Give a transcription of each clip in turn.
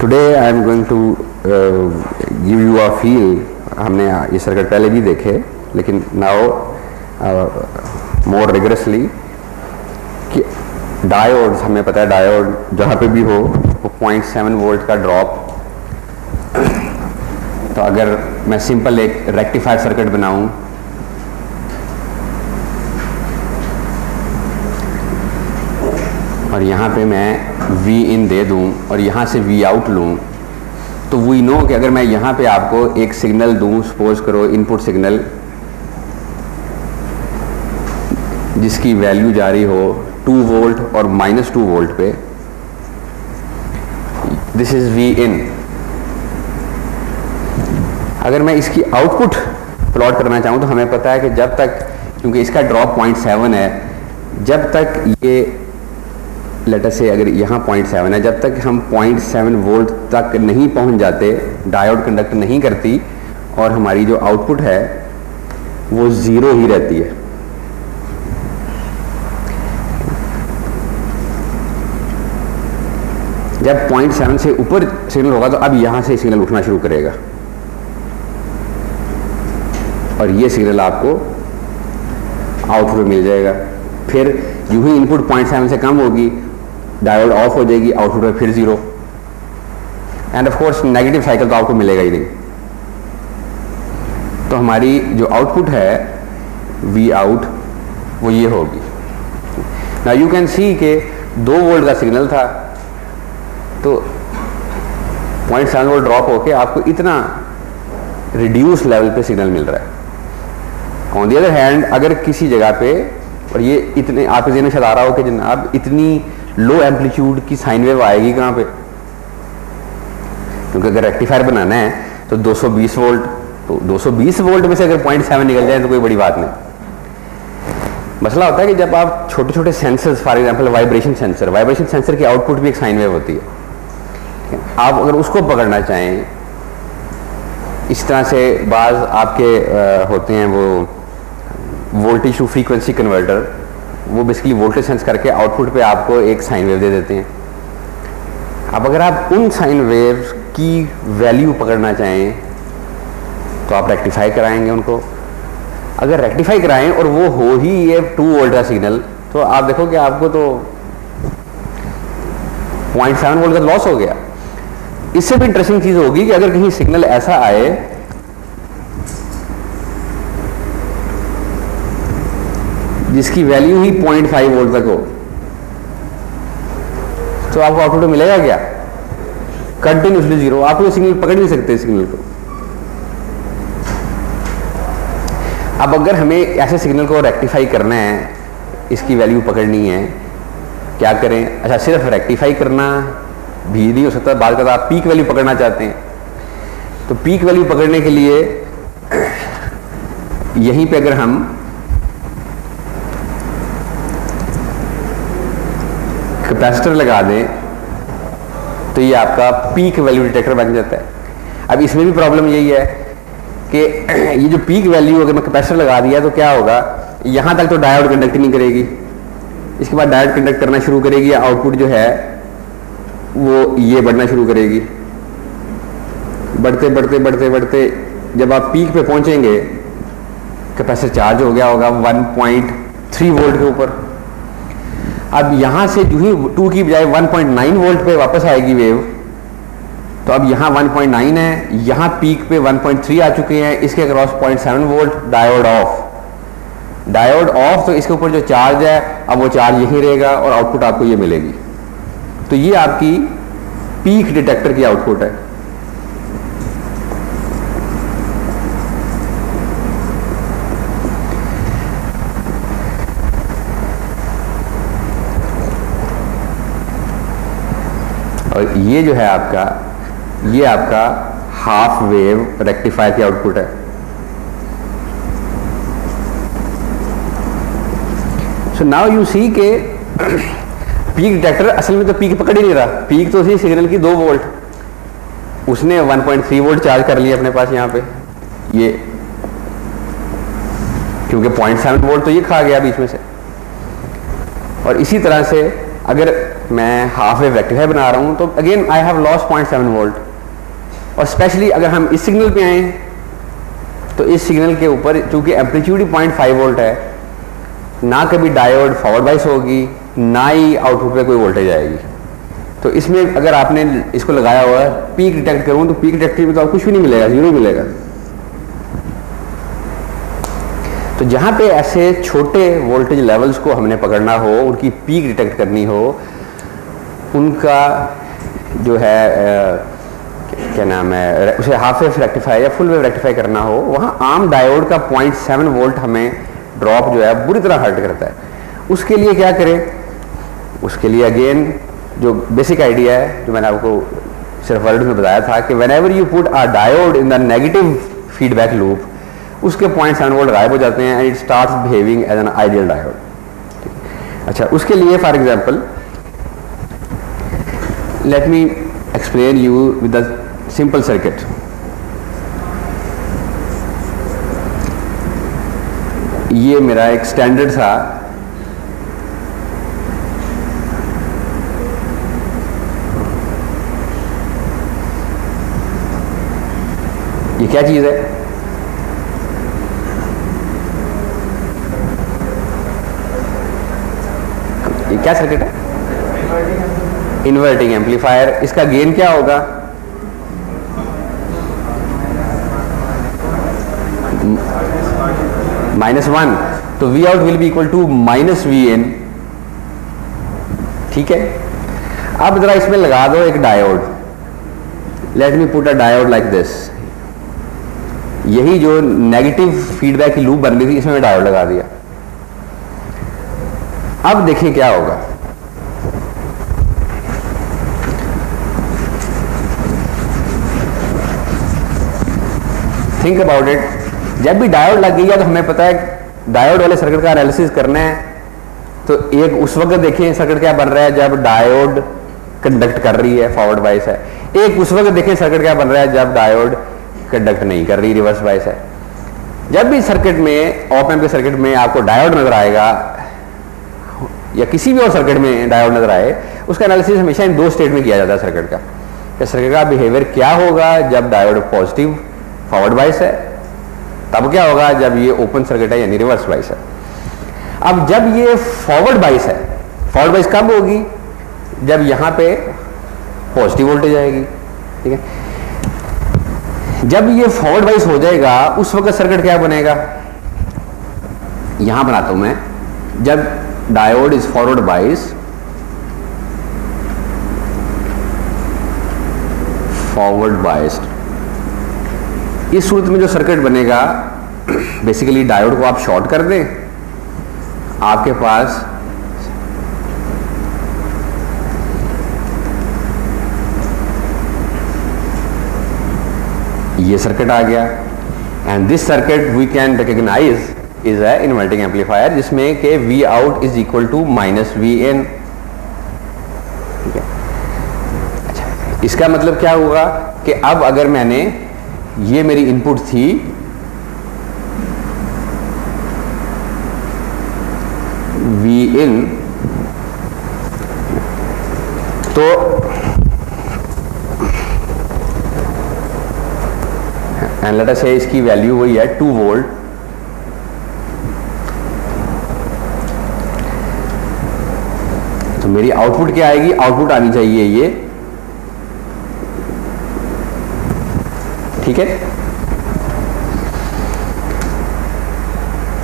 Today I am going to give you a feel. हमने ये circuit पहले भी देखे, लेकिन नाउ मोर रिगरसली कि डायोड्स, हमें पता है डायोड जहाँ पे भी हो वो 0.7 वोल्ट का ड्रॉप. तो अगर मैं सिंपल एक रेक्टिफायर सर्किट बनाऊं, और यहाँ पे मैं V इन दे दूँ और यहाँ से V आउट लूँ, तो वी नो कि अगर मैं यहाँ पे आपको एक सिग्नल दूँ, सपोज करो इनपुट सिग्नल जिसकी वैल्यू जा रही हो 2 वोल्ट और -2 वोल्ट पे, दिस इज V इन. अगर मैं इसकी आउटपुट प्लॉट करना चाहूँ तो हमें पता है कि जब तक, क्योंकि इसका ड्रॉप 0.7 है, जब तक ये लेटर से अगर यहाँ 0.7 है, जब तक हम 0.7 वोल्ट तक नहीं पहुँच जाते, डायोड कंडक्ट नहीं करती और हमारी जो आउटपुट है वो 0 ही रहती है. जब 0.7 से ऊपर सिग्नल होगा तो अब यहाँ से सिग्नल उठना शुरू करेगा और ये सिग्नल आपको आउटपुट मिल जाएगा. फिर यूं ही इनपुट 0.7 से कम होगी, डायोड ऑफ हो जाएगी, आउटपुट में फिर 0, end of course negative cycle तो आपको मिलेगा ही नहीं. तो हमारी जो आउटपुट है V आउट वो ये होगी. नाउ यू कैन सी के 2 वोल्ट का सिग्नल था, तो 0.7 वोल्ट ड्रॉप होके आपको इतना रिड्यूस लेवल पे सिग्नल मिल रहा है. ऑन दी अदर हैंड, अगर किसी जगह पे, और ये इतने आपके ज़हन में शायद आ रहा हो कि जनाब इतनी लो एम्पलीट्यूड की साइन वेव आएगी कहाँ पे, क्योंकि अगर रेक्टिफायर बनाना है तो 220 वोल्ट, तो 220 वोल्ट में से अगर 0.7 निकल जाए तो कोई बड़ी बात नहीं. मसला होता है कि जब आप छोटे छोटे sensors, for example vibration sensor की आउटपुट भी एक साइन वेव होती है. आप अगर उसको पकड़ना चाहें, इस तरह से बाज आपके होते हैं वो वोल्टेज टू फ्रीक्वेंसी कन्वर्टर, वो बेसिकली वोल्टेज सेंस करके आउटपुट पे आपको एक साइन वेव दे देते हैं. अब अगर आप उन साइन वेव की वैल्यू पकड़ना चाहें तो आप रेक्टिफाई कराएंगे उनको. अगर रेक्टिफाई कराएं और वो हो ही ये 2 वोल्ट का सिग्नल, तो आप देखो कि आपको तो 0.7 वोल्ट का लॉस हो गया. इससे भी इंटरेस्टिंग चीज होगी कि अगर कहीं सिग्नल ऐसा आए जिसकी वैल्यू ही 0.5 वोल्ट तक हो, तो आपको आउटपुट मिलेगा क्या? कंटिन्यूसली 0. आप वो सिग्नल पकड़ नहीं सकते सिग्नल को. अब अगर हमें ऐसे सिग्नल को रेक्टिफाई करना है, इसकी वैल्यू पकड़नी है, क्या करें? अच्छा, सिर्फ रेक्टिफाई करना भी नहीं हो सकता, बात करता आप पीक वैल्यू पकड़ना चाहते हैं. तो पीक वैल्यू पकड़ने के लिए यहीं पे अगर हम कैपेसिटर लगा दें तो ये आपका पीक वैल्यू डिटेक्टर बन जाता है. अब इसमें भी प्रॉब्लम यही है कि ये जो पीक वैल्यू अगर मैं कैपेसिटर लगा दिया तो क्या होगा, यहाँ तक तो डायोड कंडक्ट नहीं करेगी, इसके बाद डायोड कंडक्ट करना शुरू करेगी, आउटपुट जो है वो ये बढ़ना शुरू करेगी. बढ़ते बढ़ते बढ़ते बढ़ते जब आप पीक पे पहुंचेंगे, कैपेसिटर चार्ज हो गया होगा 1.3 वोल्ट के ऊपर. अब यहाँ से जो ही 2 की बजाय 1.9 वोल्ट पे वापस आएगी वेव, तो अब यहाँ 1.9 है, यहाँ पीक पे 1.3 आ चुके हैं, इसके अक्रॉस 0.7 वोल्ट, डायोड ऑफ. तो इसके ऊपर जो चार्ज है अब वो चार्ज यहीं रहेगा और आउटपुट आपको ये मिलेगी. तो ये आपकी पीक डिटेक्टर की आउटपुट है. और ये जो है आपका, ये आपका हाफ वेव रेक्टिफायर की आउटपुट है. सो नाउ यू सी के पीक डिटेक्टर असल में तो पीक पकड़ ही नहीं रहा. पीक तो थी सिग्नल की 2 वोल्ट, उसने 1.3 वोल्ट चार्ज कर लिया अपने पास यहाँ पे, ये क्योंकि 0.7 वोल्ट तो ये खा गया बीच में से. और इसी तरह से अगर मैं हाफ वेव रेक्टिफायर बना रहा हूँ तो again I have lost 0.7 volt. और स्पेशली अगर हम इस सिग्नल पे आए तो इस सिग्नल के ऊपर चूंकि एम्पलीट्यूड 0.5 वोल्ट है, ना कभी डायोड फॉरवर्ड बाइस होगी, ना ही आउटपुट पे कोई वोल्टेज आएगी। तो इसमें अगर आपने इसको लगाया हुआ है पीक डिटेक्ट करूँ तो पीक डिटेक्टर में तो आपको कुछ भी नहीं मिलेगा, जीरो मिलेगा। तो जहाँ पे ऐसे छोटे वोल्टेज लेवल्स को हमने पकड़ना हो, उनकी पीक डिटेक्ट करनी हो, उनका जो है क्या नाम है, उसे हाफ वेव रेक्टिफाई या फुल वेव रेक्टिफाई करना हो, वहाँ आम डायोड का 0.7 वोल्ट हमें ड्रॉप जो है बुरी तरह हर्ट करता है। उसके लिए क्या करें? उसके लिए अगेन जो बेसिक आइडिया है जो मैंने आपको सिर्फ वर्ड में बताया था कि whenever you put a diode in the negative feedback loop, उसके 0.7 वोल्ट गायब हो जाते हैं and it starts behaving as an ideal diode. अच्छा, उसके लिए for example let me explain you with the simple circuit. ये मेरा एक स्टैंडर्ड सा ये क्या चीज है? ये क्या सर्किट है? Inverting amplifier. इसका गेन क्या होगा? -1। तो V out will be equal to -Vin। ठीक है, अब जरा इसमें लगा दो एक diode. Let me put a diode like this. यही जो नेगेटिव फीडबैक की लूप बन रही थी, इसमें मैं डायोड लगा दिया। अब देखिए क्या होगा। Think about it. जब भी डायोड लग गई है तो हमें पता है डायोड वाले सर्किट का एनालिसिस करना है, तो एक उस वक्त देखें सर्किट क्या बन रहा है जब डायोड कंडक्ट कर रही है, फॉरवर्ड बाइस है। एक उस वक्त देखें सर्किट क्या बन रहा है जब डायोड कंडक्ट नहीं कर रही, रिवर्स बाइस है। जब भी सर्किट में, ऑप एम्प के सर्किट में आपको डायोड नजर आएगा या किसी भी और सर्किट में डायोड नजर आए, उसका एनालिसिस हमेशा इन दो स्टेट में किया जाता है सर्किट का। कि सर्किट का बिहेवियर क्या होगा जब डायोड पॉजिटिव फॉरवर्ड बाइस है, तब क्या होगा जब ये ओपन सर्किट है यानी रिवर्स बाइस है। अब जब ये फॉरवर्ड बाइस है, फॉरवर्ड बाइस कब होगी? जब यहां पे पॉजिटिव वोल्टेज आएगी। ठीक है, जब ये फॉरवर्ड बाइस हो जाएगा उस वक्त सर्किट क्या बनेगा? यहां बनाता हूं मैं। जब डायोड इज फॉरवर्ड बाइस, फॉरवर्ड बाइस्ड, इस सूरत में जो सर्किट बनेगा, बेसिकली डायोड को आप शॉर्ट कर दें, आपके पास ये सर्किट आ गया। And this circuit we can recognise is a inverting amplifier, जिसमें के V out is equal to -Vin। ठीक है, अच्छा, इसका मतलब क्या होगा कि अब अगर मैंने, ये मेरी इनपुट थी, Vin, तो एंड लेट अस से इसकी वैल्यू वही है 2 वोल्ट। तो मेरी आउटपुट क्या आएगी? आउटपुट आनी चाहिए ये, ठीक है।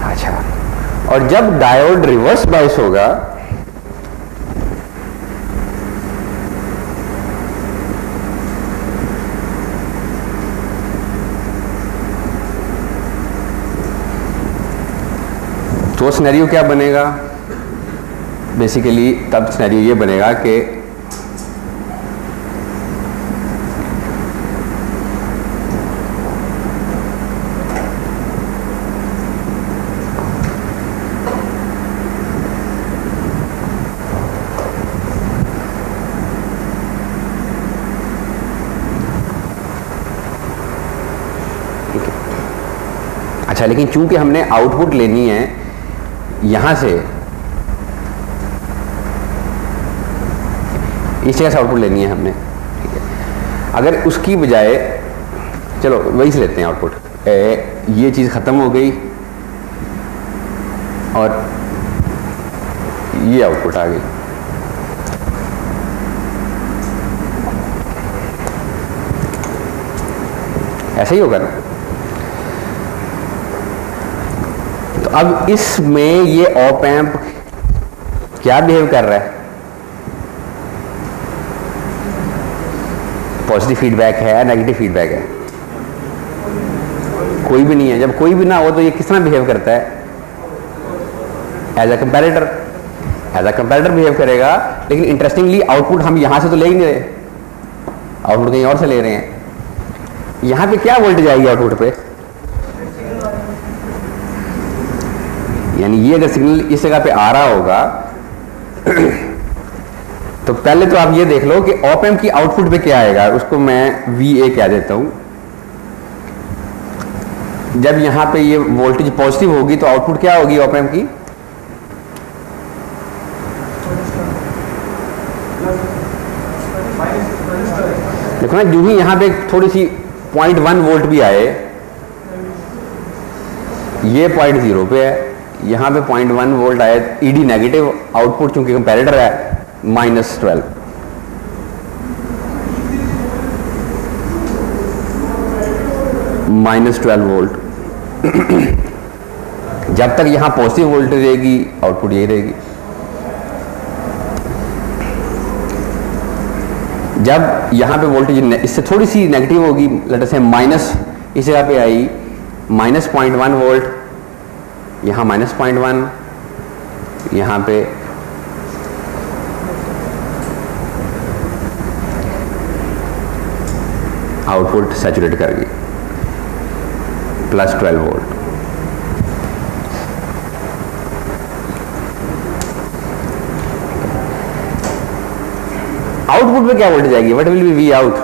अच्छा, और जब डायोड रिवर्स बाइस होगा तो सिनेरियो क्या बनेगा? बेसिकली तब सिनेरियो ये बनेगा कि अच्छा, लेकिन चूंकि हमने आउटपुट लेनी है यहां से, इस जगह से आउटपुट लेनी है हमने, ठीक है। अगर उसकी बजाय चलो वही से लेते हैं आउटपुट, ये चीज़ ख़त्म हो गई और ये आउटपुट आ गई। ऐसा ही होगा ना। तो अब इसमें ये ऑप एम्प क्या बिहेव कर रहा है? पॉजिटिव फीडबैक है, नेगेटिव फीडबैक है? कोई भी नहीं है। जब कोई भी ना हो तो ये किस तरह बिहेव करता है? As a comparator. As a comparator behave करेगा, लेकिन इंटरेस्टिंगली आउटपुट हम यहां से तो ले ही नहीं रहे, आउटपुट कहीं और से ले रहे हैं। यहां पे क्या वोल्टेज आएगी आउटपुट पे? यानी ये अगर सिग्नल इस जगह पे आ रहा होगा तो पहले तो आप ये देख लो कि ऑप एम्प की आउटपुट पे क्या आएगा, उसको मैं VA कह देता हूं। जब यहां पे ये वोल्टेज पॉजिटिव होगी तो आउटपुट क्या होगी ऑप एम्प की? देखो ना, जो ही यहां पे थोड़ी सी 0.1 वोल्ट भी आए, ये 0.0 पे है, यहां पे 0.1 वोल्ट आए, ED नेगेटिव, आउटपुट चूंकि कंपैरेटर है -12। -12 वोल्ट। जब तक यहां पॉजिटिव वोल्टेज रहेगी आउटपुट यही रहेगी। जब यहां पे वोल्टेज इससे थोड़ी सी नेगेटिव होगी, लेट अस से माइनस, इस जगह पे आई -0.1 वोल्ट, यहां -0.1, यहां पे आउटपुट सैचुरेट कर गई +12 वोल्ट। आउटपुट पे क्या वोल्टेज आएगी? What will be V out?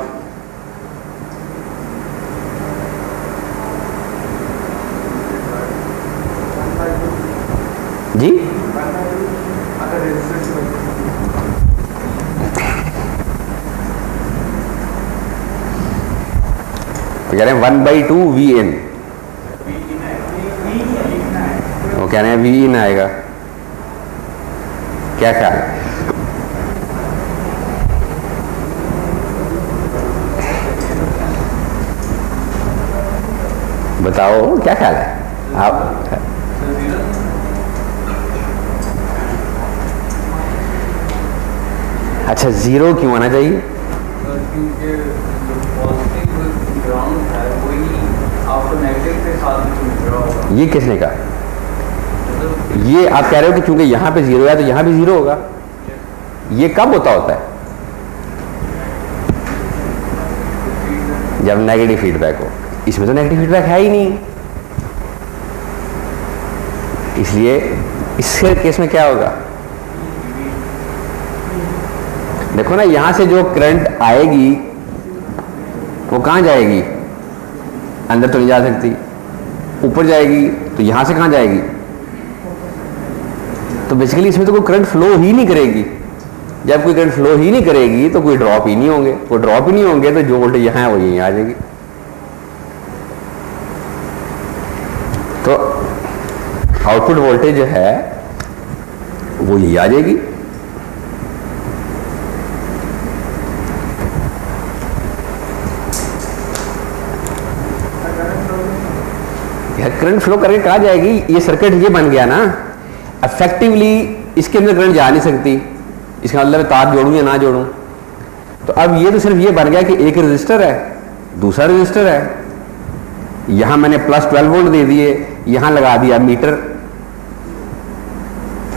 जी तो कह रहे हैं 1/2 VN, वो कह रहे हैं VIN आएगा। क्या ख्याल है? बताओ क्या ख्याल है आप? अच्छा, 0 क्यों आना चाहिए? क्योंकि जो पॉजिटिव ग्राउंड है वही आपको नेगेटिव के साथ जुड़ रहा होगा। ये किसने कहा? ये आप कह रहे हो कि चूंकि यहां पे 0 है तो यहां भी 0 होगा। ये कब होता है? जब नेगेटिव फीडबैक हो। इसमें तो नेगेटिव फीडबैक है ही नहीं, इसलिए इस केस में क्या होगा? देखो ना, यहां से जो करंट आएगी वो कहां जाएगी? अंदर तो नहीं जा सकती, ऊपर जाएगी, तो यहां से कहां जाएगी? तो बेसिकली इसमें तो कोई करंट फ्लो ही नहीं करेगी। जब कोई करंट फ्लो ही नहीं करेगी तो कोई ड्रॉप ही नहीं होंगे, कोई ड्रॉप ही नहीं होंगे तो जो वोल्टेज यहां है वो यहीं आ जाएगी। तो आउटपुट वोल्टेज जो है वो यही आ जाएगी। करंट फ्लो करके कहा जाएगी। ये सर्किट ये बन गया ना, इफेक्टिवली इसके अंदर करंट जा नहीं सकती, इसका मतलब तार जोड़ूं या ना जोड़ूं। तो अब ये तो सिर्फ ये बन गया कि एक रजिस्टर है, दूसरा रजिस्टर है, यहां मैंने +12 वोल्ट दे दिए, यहां लगा दिया मीटर।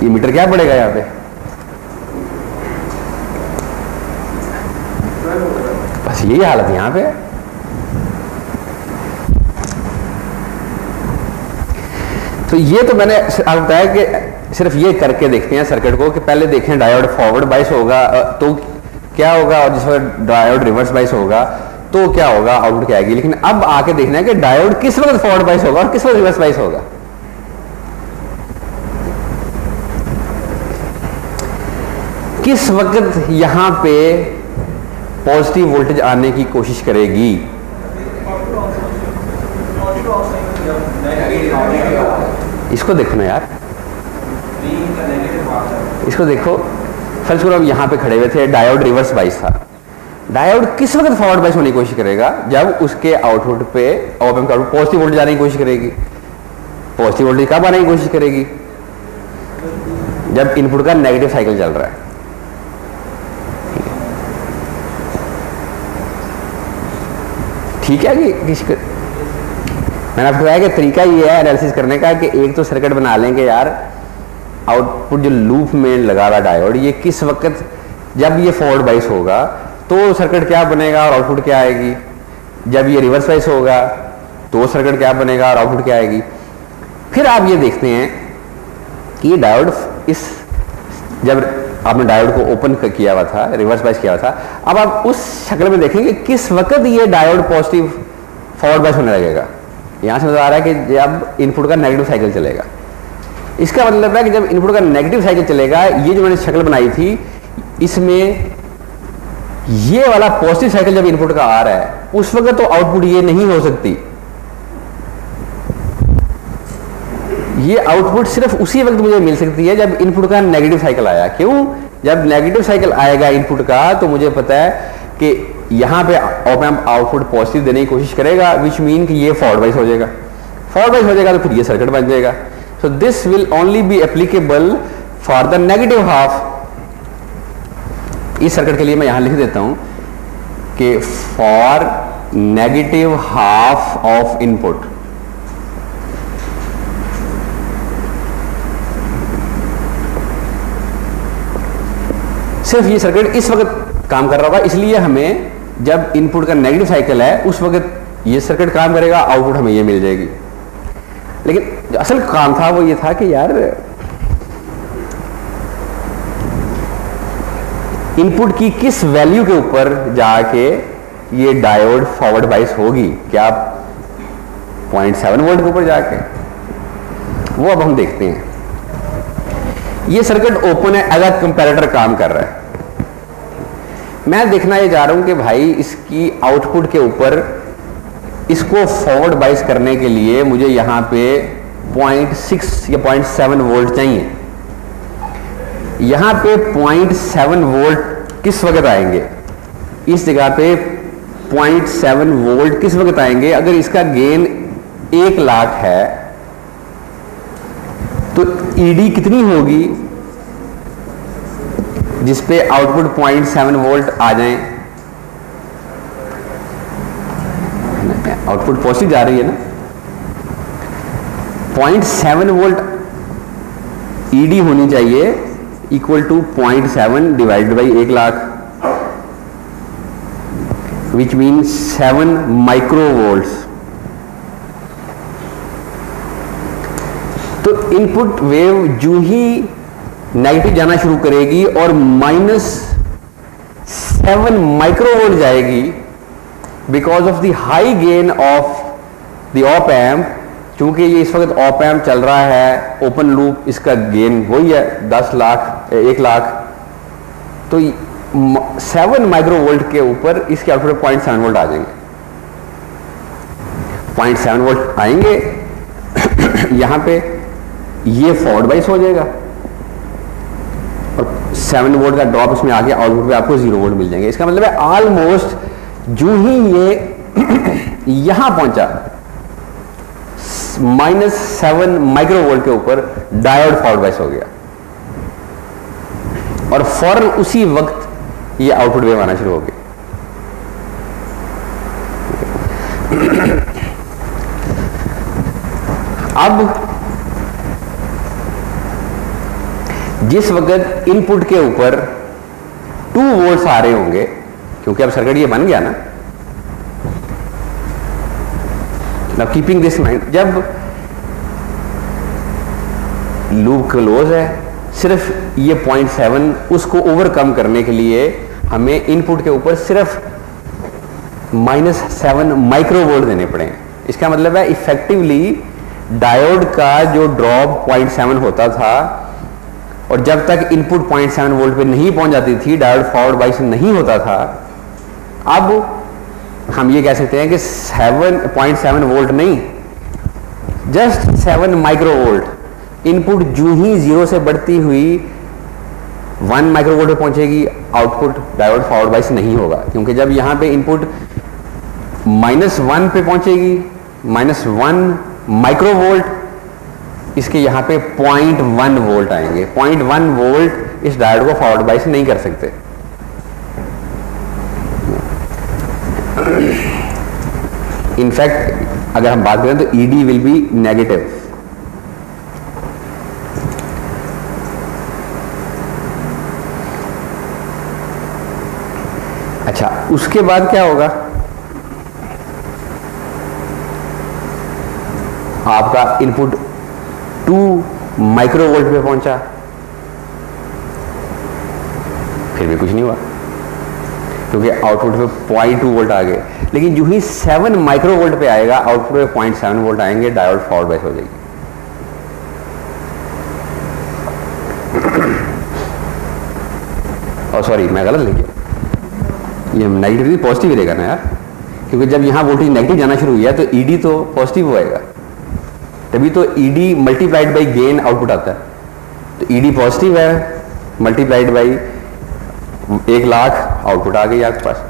ये मीटर क्या पड़ेगा यहां पे? बस यही हालत यहां पे है। तो ये तो मैंने आपको बताया कि सिर्फ ये करके देखते हैं सर्किट को कि पहले देखें डायोड फॉरवर्ड बाइस होगा तो क्या होगा, और जिस वक्त डायोड रिवर्स बाइस होगा तो क्या होगा, आउटपुट क्या आएगी। लेकिन अब आके देखना है कि डायोड किस वक्त फॉरवर्ड बाइस होगा और किस वक्त रिवर्स बाइस होगा। किस वक्त यहां पे पॉजिटिव वोल्टेज आने की कोशिश करेगी? इसको देखो ना यार, इसको देखो। फर्स्ट करो, हम यहां पे खड़े हुए थे, डायोड रिवर्स बाइस था। डायोड किस वक्त फॉरवर्ड बाइस होने की कोशिश करेगा? जब उसके आउटपुट पे ऑप एम्प का आउटपुट पॉजिटिव वोल्टेज आने की कोशिश करेगी। पॉजिटिव वोल्टेज कब आने की कोशिश करेगी? जब इनपुट का नेगेटिव साइकिल चल रहा है। ठीक है कि मैंने आपको कहा कि तरीका ये है एनालिसिस करने का कि एक तो सर्किट बना लेंगे यार, आउटपुट जो लूप में लगा रहा डायोड, ये किस वक्त जब ये फॉरवर्ड बाइस होगा तो सर्किट क्या बनेगा और आउटपुट क्या आएगी, जब ये रिवर्स बाइस होगा तो सर्किट क्या बनेगा और आउटपुट क्या आएगी। फिर आप ये देखते हैं कि ये डायोड इस जब आपने डायोड को ओपन किया हुआ था, रिवर्स बाइस किया हुआ था, अब आप उस शक्ल में देखेंगे किस वक्त ये डायोड पॉजिटिव फॉरवर्ड बाइस होने लगेगा। यहां से नजर आ रहा है कि जब इनपुट का नेगेटिव साइकिल चलेगा। इसका मतलब है कि जब इनपुट का नेगेटिव साइकिल चलेगा, ये जो मैंने शक्ल बनाई थी, इसमें ये वाला पॉजिटिव साइकिल जब इनपुट का आ रहा है, उस वक्त तो आउटपुट ये नहीं हो सकती। ये आउटपुट सिर्फ उसी वक्त मुझे मिल सकती है जब इनपुट का नेगेटिव साइकिल आया। क्यों? जब नेगेटिव साइकिल आएगा इनपुट का तो मुझे पता है कि यहां पे ऑप एम्प आउटपुट पॉजिटिव देने की कोशिश करेगा, विच मीन कि ये फॉरवर्ड बाइस हो जाएगा। फॉरवर्ड बाइस हो जाएगा तो फिर ये सर्किट बन जाएगा। So this will only be applicable for the negative half. इस सर्किट के लिए मैं यहां लिख देता हूं कि for negative half of input, सिर्फ ये सर्किट इस वक्त काम कर रहा होगा, इसलिए हमें जब इनपुट का नेगेटिव साइकिल है उस वक्त ये सर्किट काम करेगा, आउटपुट हमें ये मिल जाएगी। लेकिन जो असल काम था वो ये था कि यार इनपुट की किस वैल्यू के ऊपर जाके ये डायोड फॉरवर्ड बाइस होगी। क्या 0.7 वोल्ट के ऊपर जाके? वो अब हम देखते हैं। ये सर्किट ओपन है, एज अ कंपैरेटर काम कर रहा है। मैं देखना ये चाह रहा हूं कि भाई इसकी आउटपुट के ऊपर इसको फॉरवर्ड बाइस करने के लिए मुझे यहां पे 0.6 या 0.7 वोल्ट चाहिए। यहां पे 0.7 वोल्ट किस वक्त आएंगे? इस जगह पे 0.7 वोल्ट किस वक्त आएंगे? अगर इसका गेन 1 लाख है तो ईडी कितनी होगी जिसपे आउटपुट 0.7 वोल्ट आ जाए? आउटपुट पॉजिटिव जा रही है ना। 0.7 वोल्ट ईडी होनी चाहिए equal to 0.7 divided by 1 lakh, which means 7 micro volts. तो इनपुट वेव जो ही नेगेटिव जाना शुरू करेगी और -7 माइक्रोवोल्ट जाएगी because of the high gain of the op amp. चूंकि ये इस वक्त ऑप एम्प चल रहा है ओपन लूप, इसका गेन वही है 10 लाख 1 लाख, तो 7 माइक्रोवोल्ट के ऊपर इसके आउटपुट 0.7 वोल्ट आ जाएंगे। 0.7 वोल्ट आएंगे यहां पे ये फॉरवर्ड बाइस हो जाएगा और 7 वोल्ट का ड्रॉप इसमें आके आउटपुट पे आपको 0 वोल्ट मिल जाएंगे। इसका मतलब है ऑलमोस्ट जो ही ये यहां पहुंचा -7 माइक्रोवोल्ट के ऊपर डायोड फॉरवर्ड बाइस हो गया और फौरन उसी वक्त ये आउटपुट वेव आना शुरू हो गई। अब जिस वक्त इनपुट के ऊपर 2 वोल्ट्स आ रहे होंगे, क्योंकि अब सर्किट ये बन गया ना, नाउ कीपिंग दिस माइंड, जब लूप क्लोज है सिर्फ ये 0.7 उसको ओवरकम करने के लिए हमें इनपुट के ऊपर सिर्फ -7 माइक्रोवोल्ट देने पड़ेंगे। इसका मतलब है इफेक्टिवली डायोड का जो ड्रॉप 0.7 होता था और जब तक इनपुट 0.7 वोल्ट पे नहीं पहुंच जाती थी, डायोड फॉरवर्ड बाइस नहीं होता था। अब हम ये कह सकते हैं कि 7.7 वोल्ट नहीं, जस्ट 7 माइक्रो वोल्ट इनपुट जो ही 0 से बढ़ती हुई 1 माइक्रो वोल्ट पे पहुंचेगी, आउटपुट डायोड फॉरवर्ड बाइस नहीं होगा, क्योंकि जब यहां पे इनपुट -1 पे पहुंचेगी, -1 माइक्रो वोल्ट, इसके यहां पे 0.1 वोल्ट आएंगे। 0.1 वोल्ट इस डायोड को फॉरवर्ड बाइस नहीं कर सकते। इनफैक्ट अगर हम बात करें तो ईडी विल बी नेगेटिव। अच्छा, उसके बाद क्या होगा? आपका इनपुट 2 माइक्रो वोल्ट पे पहुंचा, फिर भी कुछ नहीं हुआ क्योंकि आउटपुट पे 0.2 वोल्ट आ गए। लेकिन जो ही 7 माइक्रो वोल्ट पे आएगा, आउटपुट पे 0.7 वोल्ट आएंगे, डायोड फॉरवर्ड बाइस हो जाएगी। और सॉरी, मैं गलत लिख गया, ये नेगेटिव पॉजिटिव ही रहेगा ना यार, क्योंकि जब यहां वोल्टेज नेगेटिव जाना शुरू हुआ तो ईडी तो पॉजिटिव होएगा, तभी तो ED multiplied by gain output आता है। तो ईडी पॉजिटिव है, मल्टीप्लाइड बाई 1 लाख आउटपुट आ गई आपके पास।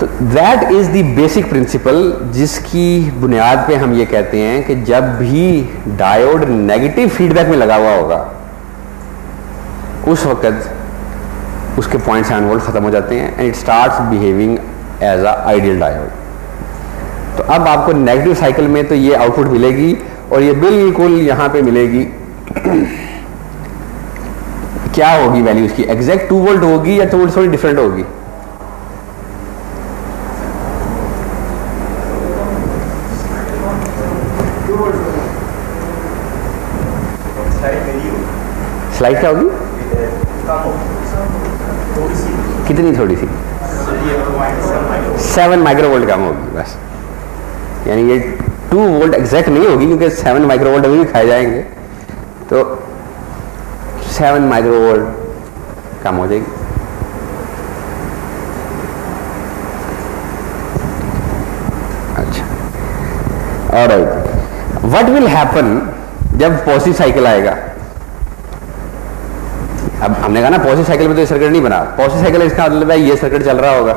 तो that is the basic principle जिसकी बुनियाद पे हम ये कहते हैं कि जब भी डायोड नेगेटिव फीडबैक में लगा हुआ होगा, उस वक्त उसके 0.7 वोल्ट खत्म हो जाते हैं and it starts behaving as a ideal diode. तो अब आपको नेगेटिव साइकिल में तो ये आउटपुट मिलेगी और ये बिल्कुल यहां पे मिलेगी। क्या होगी वैल्यू इसकी? एग्जैक्ट 2 वोल्ट होगी या 2 वोल्ट थोड़ी डिफरेंट होगी? स्लाइड क्या होगी? कितनी थोड़ी सी? 7 माइक्रो वोल्ट कम होगी बस। यानी ये 2 वोल्ट एग्जैक्ट नहीं होगी क्योंकि 7 माइक्रो वोल्ट अभी भी खाए जाएंगे, तो 7 माइक्रो वोल्ट कम हो जाएगी। अच्छा, ऑलराइट, व्हाट विल हैपन जब पॉजिटिव साइकिल आएगा? अब हमने कहा ना पॉजिटिव साइकिल में तो ये सर्किट नहीं बना। पॉजिटिव साइकिल इसका मतलब है ये सर्किट चल रहा होगा।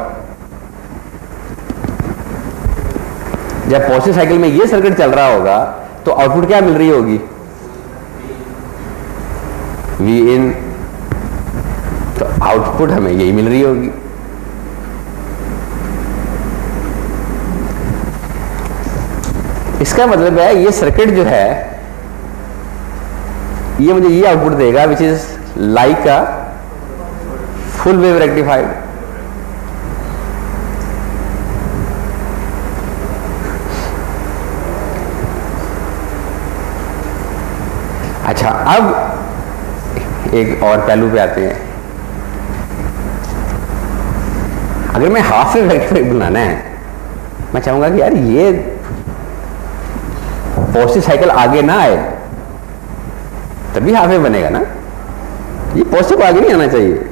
जब पॉजिटिव साइकिल में ये सर्किट चल रहा होगा तो आउटपुट क्या मिल रही होगी? वी इन। तो आउटपुट हमें यही मिल रही होगी। इसका मतलब है ये सर्किट जो है ये मुझे ये आउटपुट देगा which is like a full wave rectified. अच्छा, अब एक और पहलू पे आते हैं। अगर मैं हाफ वेव रेक्टिफाइड बनाना है, मैं चाहूंगा कि यार ये पॉजिटिव साइकिल आगे ना आए तभी हाफ वेव बनेगा ना, ये पॉजिटिव आगे नहीं आना चाहिए।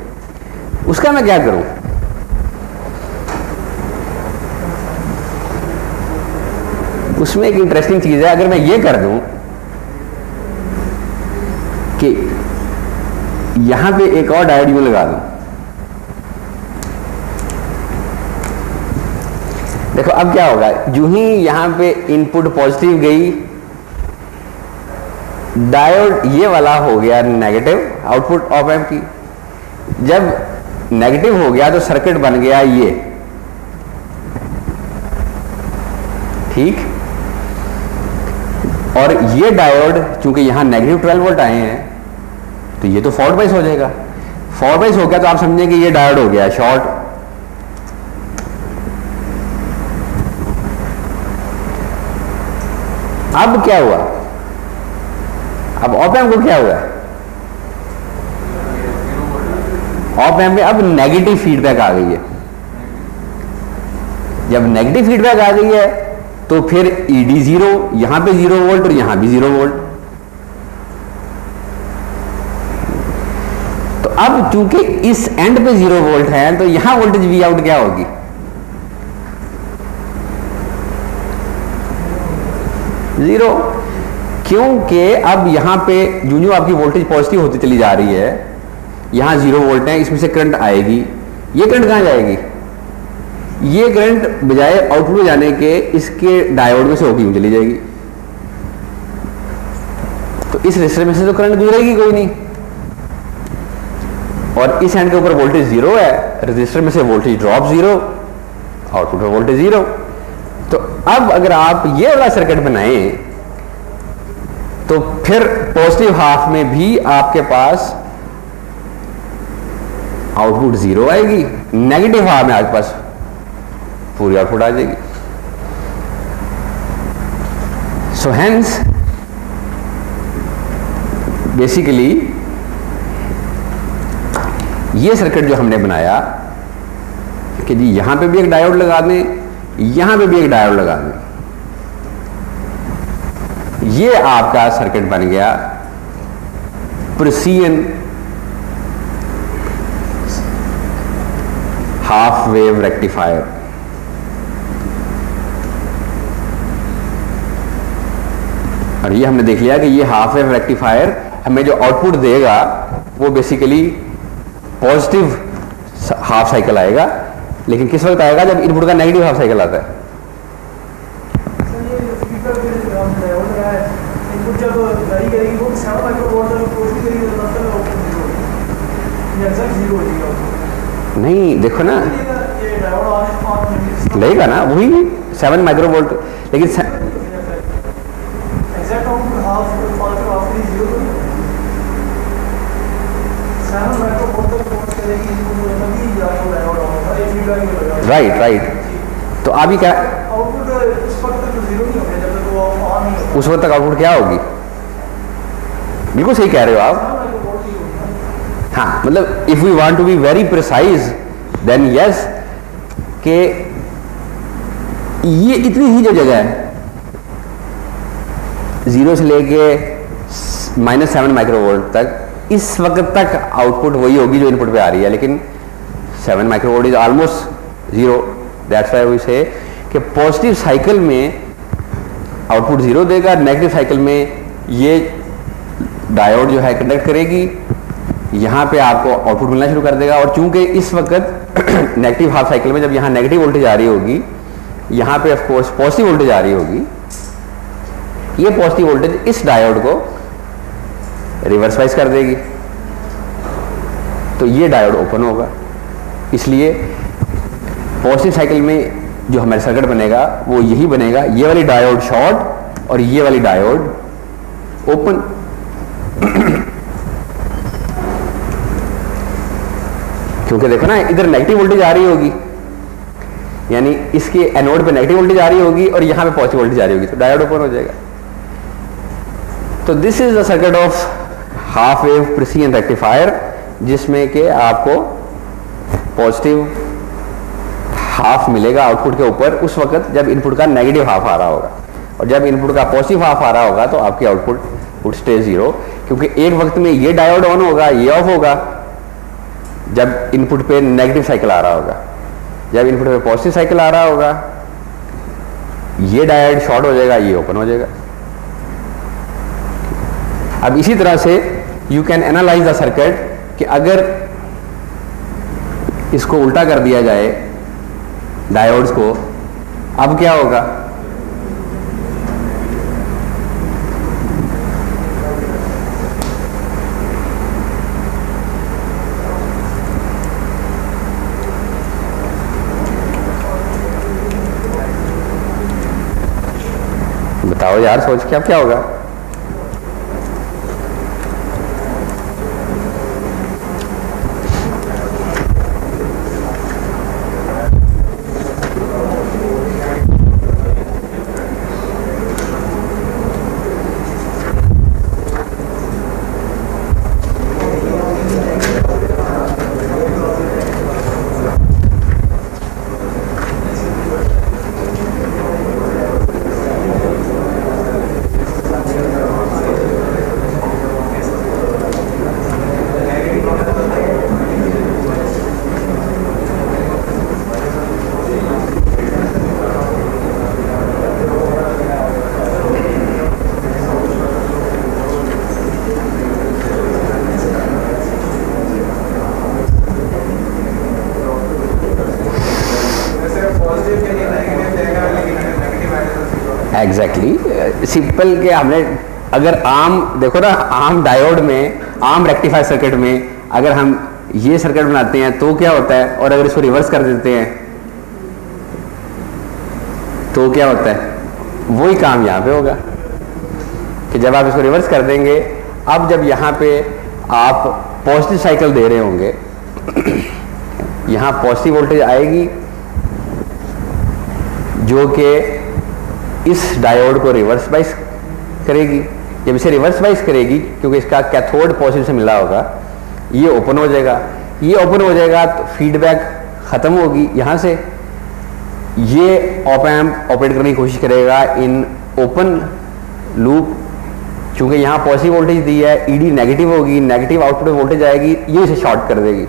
उसका मैं क्या करूं? उसमें एक इंटरेस्टिंग चीज है। अगर मैं ये कर दूं कि यहां पे एक और डायोड यूं लगा दूं, देखो अब क्या होगा, जो ही यहां पे इनपुट पॉजिटिव गई, डायोड ये वाला हो गया नेगेटिव आउटपुट ऑप एम्प की। जब नेगेटिव हो गया तो सर्किट बन गया ये, ठीक। और ये डायोड चूंकि यहां नेगेटिव 12 वोल्ट आए हैं तो ये तो फॉरवर्ड बाइस हो जाएगा। फॉरवर्ड बाइस हो गया तो आप समझें कि ये डायोड हो गया शॉर्ट। अब क्या हुआ? अब ऑप एम्प को क्या हुआ? ऑप एम्प में अब नेगेटिव फीडबैक आ गई है। जब नेगेटिव फीडबैक आ गई है तो फिर ईडी 0, यहां पे 0 वोल्ट और यहां भी 0 वोल्ट। अब चूंकि इस एंड पे 0 वोल्ट है तो यहां वोल्टेज वी आउट क्या होगी? जीरो, क्योंकि अब यहां पे जो आपकी वोल्टेज पॉजिटिव होती चली जा रही है, यहां 0 वोल्ट है, इसमें से करंट आएगी, ये करंट कहां जाएगी? ये करंट बजाय आउटपुट में जाने के इसके डायोड में से होगी चली जाएगी। तो इस रेजिस्टर में से तो करंट गुजरेगी कोई नहीं, और इस एंड के ऊपर वोल्टेज 0 है, रेजिस्टर में से वोल्टेज ड्रॉप 0, आउटपुट में वोल्टेज 0। तो अब अगर आप ये वाला सर्किट बनाएं तो फिर पॉजिटिव हाफ में भी आपके पास आउटपुट 0 आएगी, नेगेटिव हाफ में आपके पास पूरी आउटपुट आ जाएगी। सो हेंस बेसिकली ये सर्किट जो हमने बनाया कि जी यहां पे भी एक डायोड लगा दें, यहां पे भी एक डायोड लगा दें, ये आपका सर्किट बन गया प्रेसिशन हाफ वेव रेक्टिफायर। और ये हमने देख लिया कि ये हाफ वेव रेक्टिफायर हमें जो आउटपुट देगा वो बेसिकली पॉजिटिव हाफ साइकिल आएगा, लेकिन किस वक्त आएगा? जब इनपुट का नेगेटिव हाफ साइकिल आता है। नहीं, देखो ना, लगेगा ना वही 7 माइक्रोवोल्ट, लेकिन राइट। तो अभी क्या उस वक्त तक आउटपुट क्या होगी? बिल्कुल सही कह रहे हो आप। हाँ, मतलब if we want to be very precise then yes, कि ये इतनी ही जो जगह है 0 से लेके -7 माइक्रोवोल्ट तक, इस वक्त तक आउटपुट वही होगी जो इनपुट पे आ रही है, लेकिन 7 microvolt is almost 0। That's why we say कि पॉजिटिव साइकिल में आउटपुट 0 देगा, नेगेटिव साइकिल में ये डायोड जो है कंडक्ट करेगी, यहां पे आपको आउटपुट मिलना शुरू कर देगा। और चूंकि इस वक्त नेगेटिव हाफ साइकिल में जब यहां नेगेटिव वोल्टेज आ रही होगी, यहां पे ऑफ कोर्स पॉजिटिव वोल्टेज आ रही होगी, ये पॉजिटिव वोल्टेज इस डायोड को रिवर्सवाइज कर देगी, तो ये डायोड ओपन होगा। इसलिए पॉजिटिव साइकिल में जो हमारा सर्किट बनेगा वो यही बनेगा, ये वाली डायोड शॉर्ट और ये वाली डायोड ओपन। क्योंकि देखो ना, इधर नेगेटिव वोल्टेज आ रही होगी, यानी इसके एनोड पे नेगेटिव वोल्टेज आ रही होगी और यहां पे पॉजिटिव वोल्टेज आ रही होगी, तो डायोड ओपन हो जाएगा। तो this is the circuit of half wave precision rectifier, जिसमें कि आपको पॉजिटिव हाफ मिलेगा आउटपुट के ऊपर उस वक्त जब इनपुट का नेगेटिव हाफ आ रहा होगा, और जब इनपुट का पॉजिटिव हाफ आ रहा होगा तो आपकी आउटपुट वुड स्टे 0, क्योंकि एक वक्त में ये डायोड ऑन होगा, ये ऑफ होगा जब इनपुट पे नेगेटिव साइकिल आ रहा होगा, जब इनपुट पे पॉजिटिव साइकिल आ रहा होगा ये डायोड शॉर्ट हो जाएगा, ये ओपन हो जाएगा। अब इसी तरह से you can analyse the circuit कि अगर इसको उल्टा कर दिया जाए डायोड्स को, अब क्या होगा? बताओ यार, सोच के अब क्या होगा? एग्जैक्टली सिंपल के हमने अगर आम देखो ना, आम डायोड में, आम रेक्टिफायर सर्किट में अगर हम ये सर्किट बनाते हैं तो क्या होता है, और अगर इसको रिवर्स कर देते हैं तो क्या होता है, वही काम यहाँ पे होगा कि जब आप इसको रिवर्स कर देंगे, अब जब यहाँ पे आप पॉजिटिव साइकिल दे रहे होंगे यहाँ पॉजिटिव वोल्टेज आएगी जो कि इस डायोड को रिवर्स बाइस करेगी। जब इसे रिवर्स बाइस करेगी, क्योंकि इसका कैथोड पॉजिटिव से मिला होगा, ये ओपन हो जाएगा। ये ओपन हो जाएगा तो फीडबैक ख़त्म होगी यहाँ से। ये ऑप एम्प ऑपरेट करने की कोशिश करेगा इन ओपन लूप, क्योंकि यहाँ पॉजिटिव वोल्टेज दी है, ईडी नेगेटिव होगी, नेगेटिव आउटपुट में वोल्टेज आएगी, ये इसे शॉर्ट कर देगी।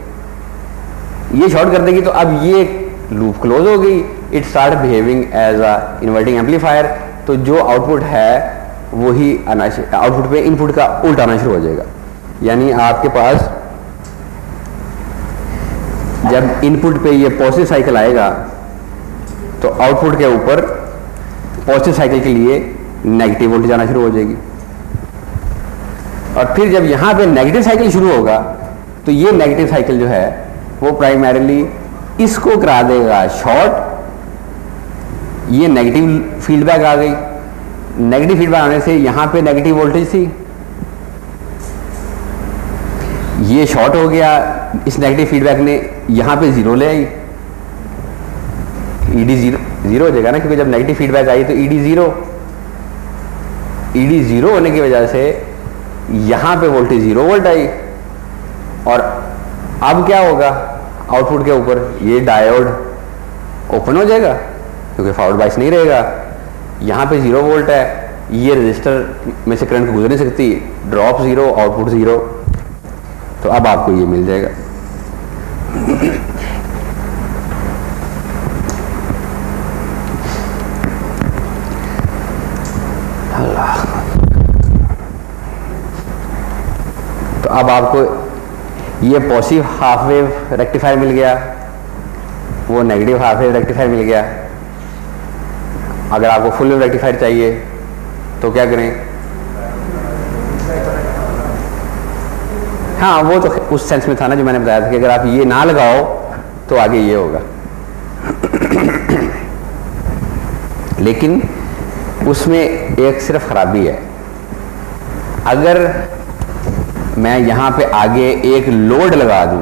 ये शॉर्ट कर देगी तो अब ये लूप क्लोज हो गई। It start behaving as a inverting amplifier. तो जो आउटपुट है वही आना, आउटपुट पे इनपुट का उल्टा आना शुरू हो जाएगा। यानी आपके पास जब इनपुट पे ये पॉजिटिव साइकिल आएगा तो आउटपुट के ऊपर पॉजिटिव साइकिल के लिए नेगेटिव वोल्टेज आना शुरू हो जाएगी। और फिर जब यहां पे नेगेटिव साइकिल शुरू होगा तो ये नेगेटिव साइकिल जो है वो प्राइमरीली इसको करा देगा शॉर्ट। ये नेगेटिव फीडबैक आ गई। नेगेटिव फीडबैक आने से यहां पे नेगेटिव वोल्टेज थी, ये शॉर्ट हो गया। इस नेगेटिव फीडबैक ने यहां पे जीरो ले आई, ईडी जीरो हो जाएगा ना, क्योंकि जब नेगेटिव फीडबैक आई तो ईडी जीरो होने की वजह से यहां पे वोल्टेज 0 वोल्ट आई। और अब क्या होगा, आउटपुट के ऊपर ये डायोड ओपन हो जाएगा क्योंकि फॉरवर्ड बायस नहीं रहेगा। यहाँ पे 0 वोल्ट है, ये रजिस्टर में से करंट गुजर नहीं सकती, ड्रॉप 0, आउटपुट 0। तो अब आपको ये मिल जाएगा। तो अब आपको ये पॉजिटिव हाफ वेव रेक्टिफायर मिल गया, वो नेगेटिव हाफ वेव रेक्टिफायर मिल गया। अगर आपको फुल वेव रेक्टिफायर चाहिए तो क्या करें? हाँ, वो तो उस सेंस में था ना जो मैंने बताया था कि अगर आप ये ना लगाओ तो आगे ये होगा। लेकिन उसमें एक सिर्फ खराबी है, अगर मैं यहां पे आगे एक लोड लगा दूं,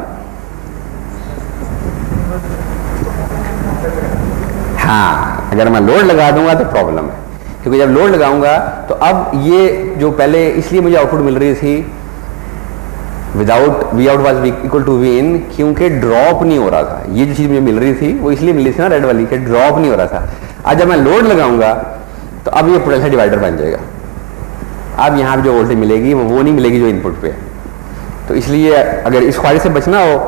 हाँ, अगर मैं लोड लगा दूंगा तो प्रॉब्लम है, क्योंकि जब लोड लगाऊंगा तो अब ये जो पहले इसलिए मुझे आउटपुट मिल रही थी without V out was equal to V in, क्योंकि ड्रॉप नहीं हो रहा था। ये जो चीज मुझे मिल रही थी वो इसलिए मिल रही थी ना रेड वाली, कि ड्रॉप नहीं हो रहा था। आज जब मैं लोड लगाऊंगा तो अब ये पोटेंशियल डिवाइडर बन जाएगा। अब यहाँ पे जो वोल्टेज मिलेगी वो नहीं मिलेगी जो इनपुट पे। तो इसलिए अगर इस ख्वाहिश से बचना हो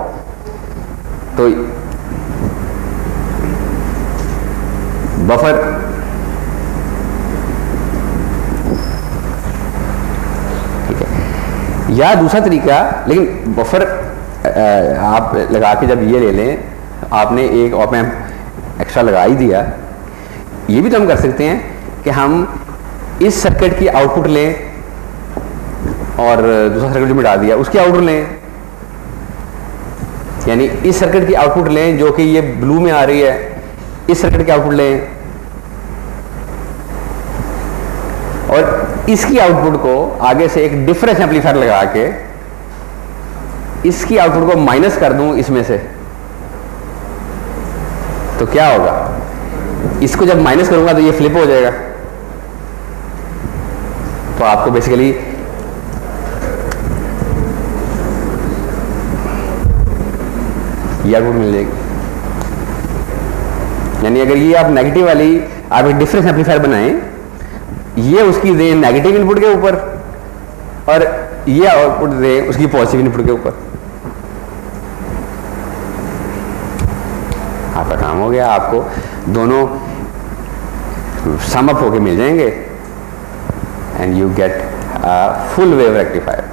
तो बफर ठीक है, या दूसरा तरीका, लेकिन बफर आप लगा के जब ये ले लें, आपने एक ऑप एम्प एक्स्ट्रा लगा ही दिया। ये भी तो हम कर सकते हैं कि हम इस सर्किट की आउटपुट लें और दूसरा सर्किट जो मिटा दिया उसकी आउटपुट लें, यानी इस सर्किट की आउटपुट लें जो कि ये ब्लू में आ रही है, इस सर्किट की आउटपुट लें और इसकी आउटपुट को आगे से एक डिफरेंस एम्पलीफायर लगा के इसकी आउटपुट को माइनस कर दूं इसमें से, तो क्या होगा? इसको जब माइनस करूंगा तो ये फ्लिप हो जाएगा। तो आपको बेसिकली ये आउटपुट मिल जाएगी। यानी अगर ये आप नेगेटिव वाली आप एक डिफरेंस एम्पलीफायर बनाएं, ये उसकी दें नेगेटिव इनपुट के ऊपर और ये आउटपुट दें उसकी पॉजिटिव इनपुट के ऊपर, आपका काम हो गया। आपको दोनों सम अप होके मिल जाएंगे and you get full wave rectifier.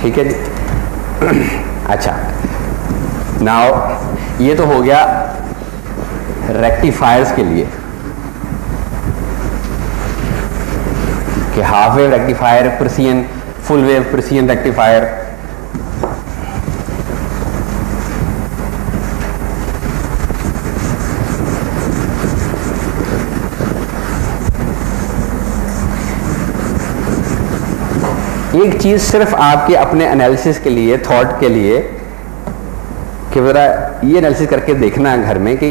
ठीक है जी। अच्छा, नाउ ये तो हो गया रेक्टिफायर्स के लिए। कि half wave rectifier, precision, full wave precision rectifier. एक चीज सिर्फ आपके अपने एनालिसिस के लिए, थॉट के लिए, कि जरा ये एनालिसिस करके देखना घर में कि